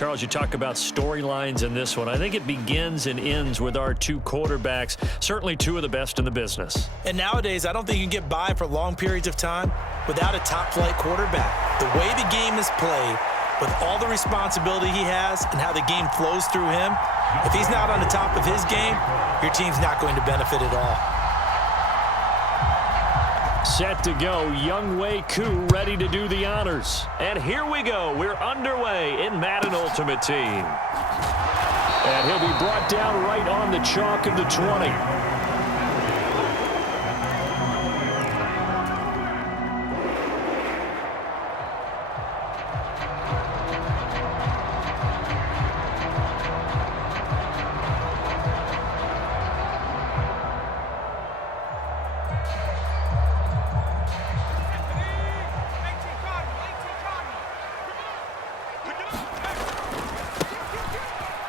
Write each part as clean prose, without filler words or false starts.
Charles, you talk about storylines in this one. I think it begins and ends with our two quarterbacks, certainly two of the best in the business. And nowadays, I don't think you can get by for long periods of time without a top-flight quarterback. The way the game is played, with all the responsibility he has and how the game flows through him, if he's not on the top of his game, your team's not going to benefit at all. Set to go, Younghoe Koo ready to do the honors. And here we go. We're underway in Madden Ultimate Team. And he'll be brought down right on the chalk of the 20.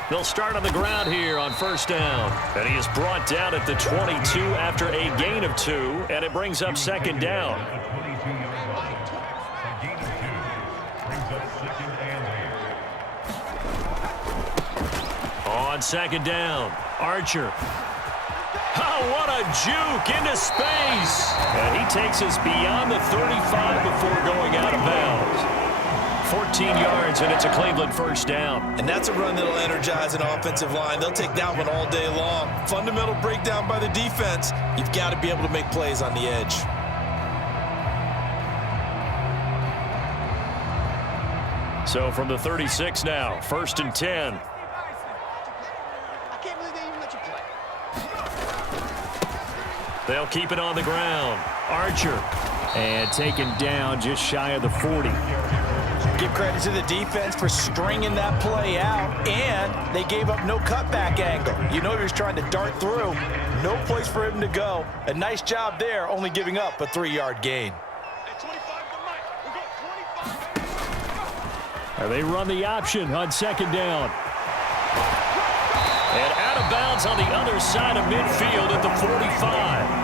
They'll start on the ground here on first down. And he is brought down at the 22 after a gain of 2, and it brings up second down. On second down, Archer. Oh, what a juke into space. And he takes us beyond the 35 before going out of bounds. 14 yards, and it's a Cleveland first down. And that's a run that'll energize an offensive line. They'll take that one all day long. Fundamental breakdown by the defense. You've got to be able to make plays on the edge. So from the 36 now, first and 10. They'll keep it on the ground. Archer. And taken down just shy of the 40. Give credit to the defense for stringing that play out, and they gave up no cutback angle. You know he was trying to dart through. No place for him to go. A nice job there, only giving up a 3-yard gain. And they run the option on second down. And out of bounds on the other side of midfield at the 45.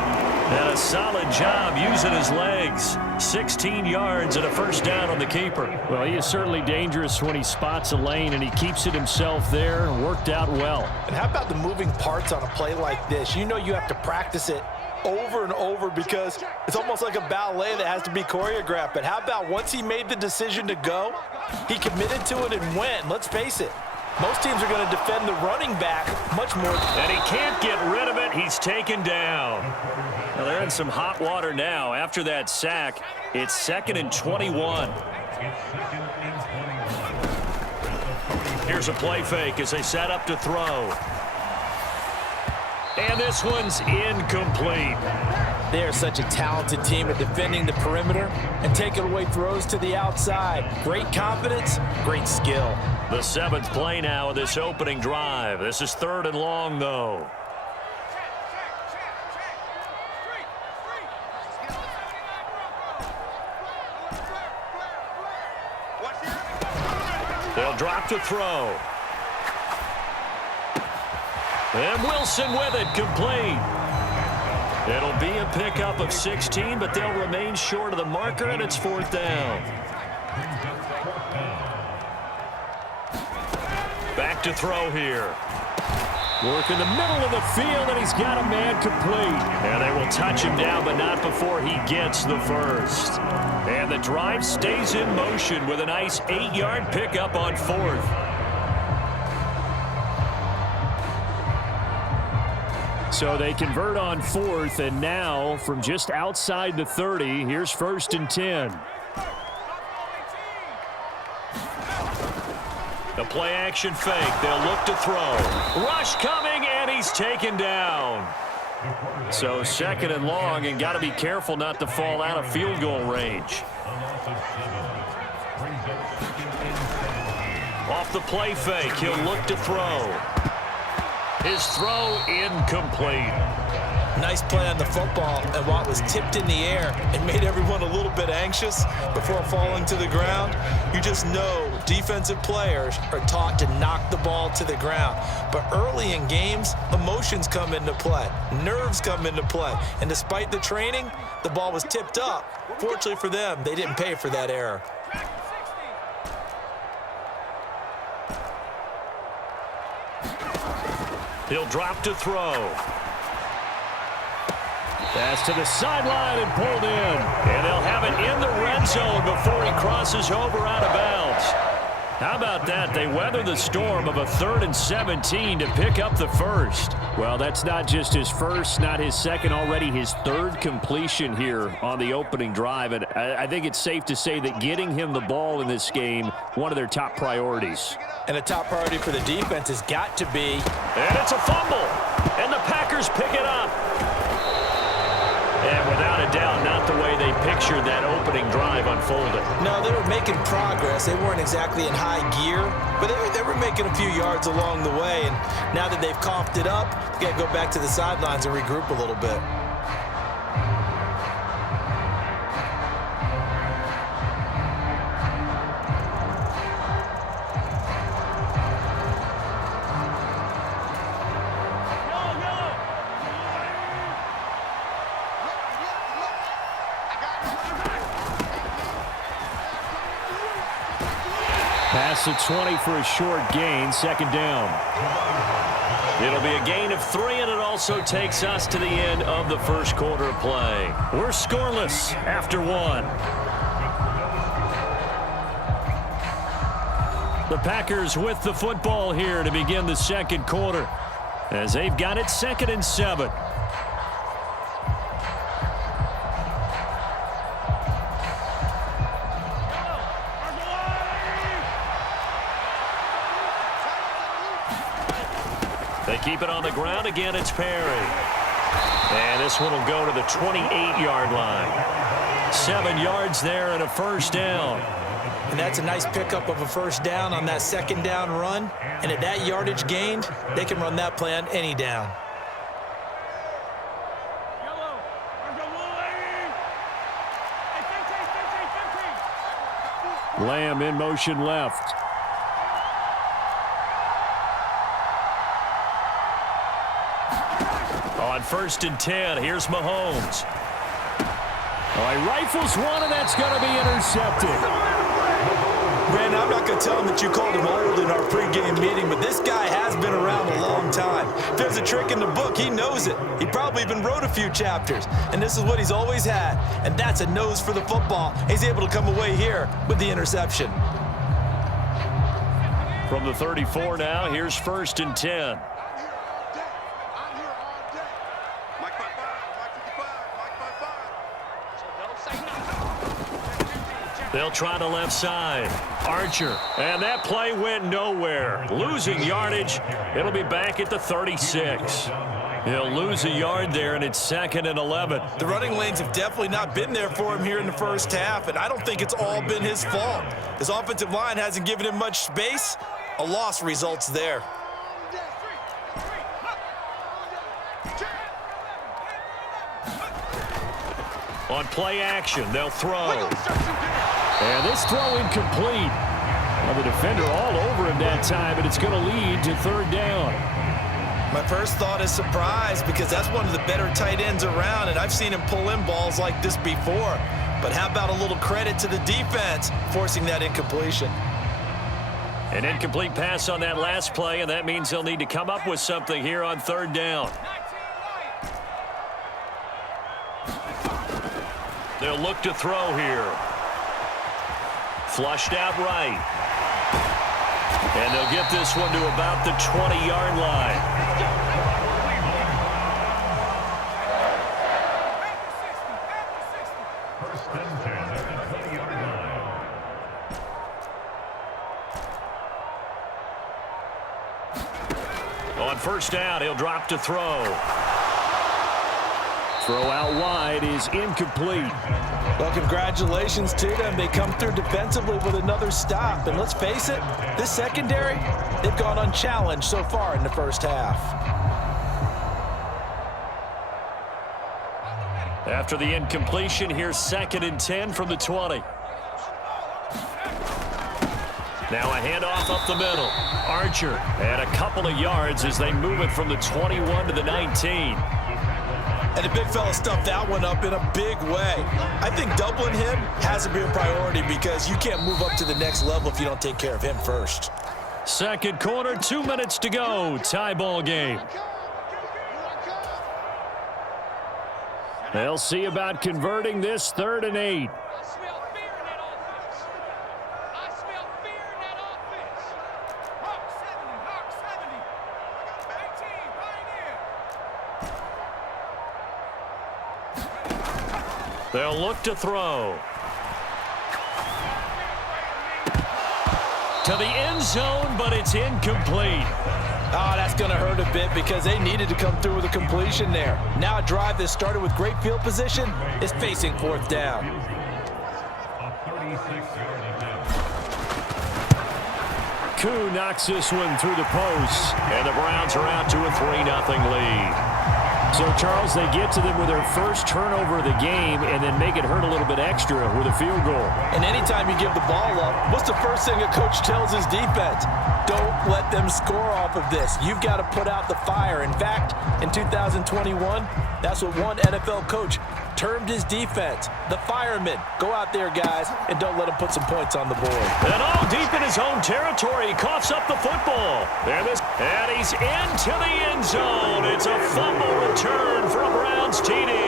And a solid job using his legs. 16 yards and a first down on the keeper. Well, he is certainly dangerous when he spots a lane, and he keeps it himself there. Worked out well. And how about the moving parts on a play like this? You know you have to practice it over and over because it's almost like a ballet that has to be choreographed. But how about once he made the decision to go, he committed to it and went. Let's face it. Most teams are going to defend the running back much more. And he can't get rid of it. He's taken down. Well, they're in some hot water now. After that sack, it's 2nd and 21. Here's a play fake as they set up to throw. And this one's incomplete. They're such a talented team at defending the perimeter and taking away throws to the outside. Great confidence, great skill. The 7th play now of this opening drive. This is 3rd and long, though. They'll drop to throw. And Wilson with it, complete. It'll be a pickup of 16, but they'll remain short of the marker, and it's 4th down. Back to throw here. Work in the middle of the field, and he's got a man complete. And they will touch him down, but not before he gets the first. And the drive stays in motion with a nice 8-yard pickup on 4th. So they convert on 4th, and now from just outside the 30, here's 1st and 10. The play action fake. They'll look to throw. Rush coming, and he's taken down. So 2nd and long, and got to be careful not to fall out of field goal range. Off the play fake, he'll look to throw. His throw incomplete. Nice play on the football, and while it was tipped in the air, it made everyone a little bit anxious before falling to the ground. You just know defensive players are taught to knock the ball to the ground. But early in games, emotions come into play. Nerves come into play. And despite the training, the ball was tipped up. Fortunately for them, they didn't pay for that error. He'll drop to throw. Pass to the sideline and pulled in. And they'll have it in the red zone before he crosses over out of bounds. How about that? They weather the storm of a 3rd and 17 to pick up the first. Well, that's not just his first, not his second, already his 3rd completion here on the opening drive. And I think it's safe to say that getting him the ball in this game, one of their top priorities. And a top priority for the defense has got to be. And it's a fumble. And the Packers pick it up. And without a doubt, not the way they pictured that opening drive unfolding. No, they were making progress. They weren't exactly in high gear, but they were making a few yards along the way. And now that they've coughed it up, they got to go back to the sidelines and regroup a little bit. Pass to 20 for a short gain, 2nd down. It'll be a gain of 3, and it also takes us to the end of the first quarter of play. We're scoreless after 1. The Packers with the football here to begin the second quarter, as they've got it 2nd and 7. They keep it on the ground. Again, it's Perry. And this one will go to the 28-yard line. 7 yards there and a first down. And that's a nice pickup of a first down on that 2nd down run. And at that yardage gained, they can run that play on any down. Lamb in motion left. On 1st and 10, here's Mahomes. Oh, he rifles one, and that's going to be intercepted. Brandon, I'm not going to tell him that you called him old in our pregame meeting, but this guy has been around a long time. If there's a trick in the book, he knows it. He probably even wrote a few chapters, and this is what he's always had, and that's a nose for the football. He's able to come away here with the interception. From the 34 now, here's 1st and 10. They'll try the left side. Archer. And that play went nowhere. Losing yardage. It'll be back at the 36. He'll lose a yard there, and it's 2nd and 11. The running lanes have definitely not been there for him here in the first half, and I don't think it's all been his fault. His offensive line hasn't given him much space. A loss results there. On play action, they'll throw. And this throw incomplete. Well, the defender all over him that time, and it's going to lead to 3rd down. My first thought is surprise, because that's one of the better tight ends around, and I've seen him pull in balls like this before. But how about a little credit to the defense forcing that incompletion? An incomplete pass on that last play, and that means they'll need to come up with something here on 3rd down. They'll look to throw here. Flushed out right. And they'll get this one to about the 20-yard line. On 1st down, he'll drop to throw. Throw out wide is incomplete. Well, congratulations to them. They come through defensively with another stop. And let's face it, this secondary, they've gone unchallenged so far in the first half. After the incompletion, here's 2nd and 10 from the 20. Now a handoff up the middle. Archer, and a couple of yards as they move it from the 21 to the 19. And the big fella stuffed that one up in a big way. I think doubling him has to be a priority, because you can't move up to the next level if you don't take care of him first. Second quarter, 2 minutes to go. Tie ball game. They'll see about converting this 3rd and 8. They'll look to throw. To the end zone, but it's incomplete. Oh, that's going to hurt a bit because they needed to come through with a completion there. Now a drive that started with great field position is facing 4th down. Koo knocks this one through the post, and the Browns are out to a 3-0 lead. So, Charles, they get to them with their first turnover of the game and then make it hurt a little bit extra with a field goal. And anytime you give the ball up, what's the first thing a coach tells his defense? Don't let them score off of this. You've got to put out the fire. In fact, in 2021, that's what one NFL coach termed his defense, the firemen. Go out there, guys, and don't let them put some points on the board. And all deep in his own territory, he coughs up the football. And he's into the end zone. It's a fumble return for a Browns TD.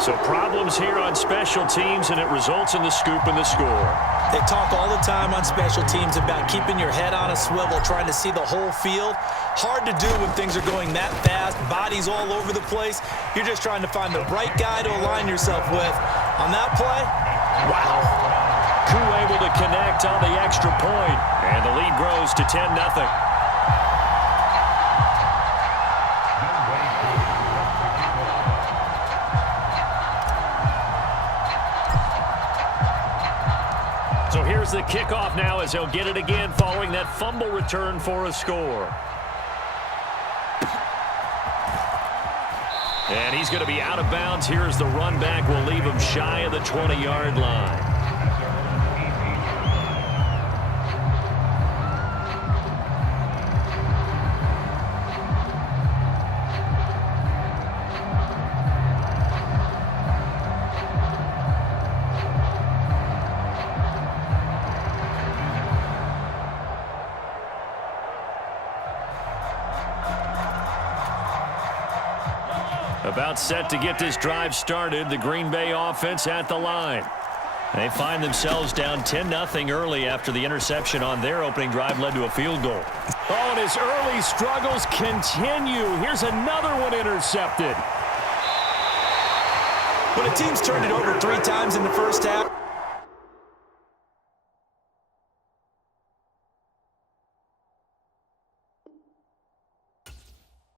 So problems here on special teams, and it results in the scoop and the score. They talk all the time on special teams about keeping your head on a swivel, trying to see the whole field. Hard to do when things are going that fast, bodies all over the place. You're just trying to find the right guy to align yourself with. On that play, wow. Koo able to connect on the extra point, and the lead grows to 10-0. So here's the kickoff now as he'll get it again following that fumble return for a score. And he's going to be out of bounds. Here's the run back. We'll leave him shy of the 20-yard line. About set to get this drive started, the Green Bay offense at the line. They find themselves down 10-0 early after the interception on their opening drive led to a field goal. Oh, and his early struggles continue. Here's another one intercepted. When a team's turned it over 3 times in the first half,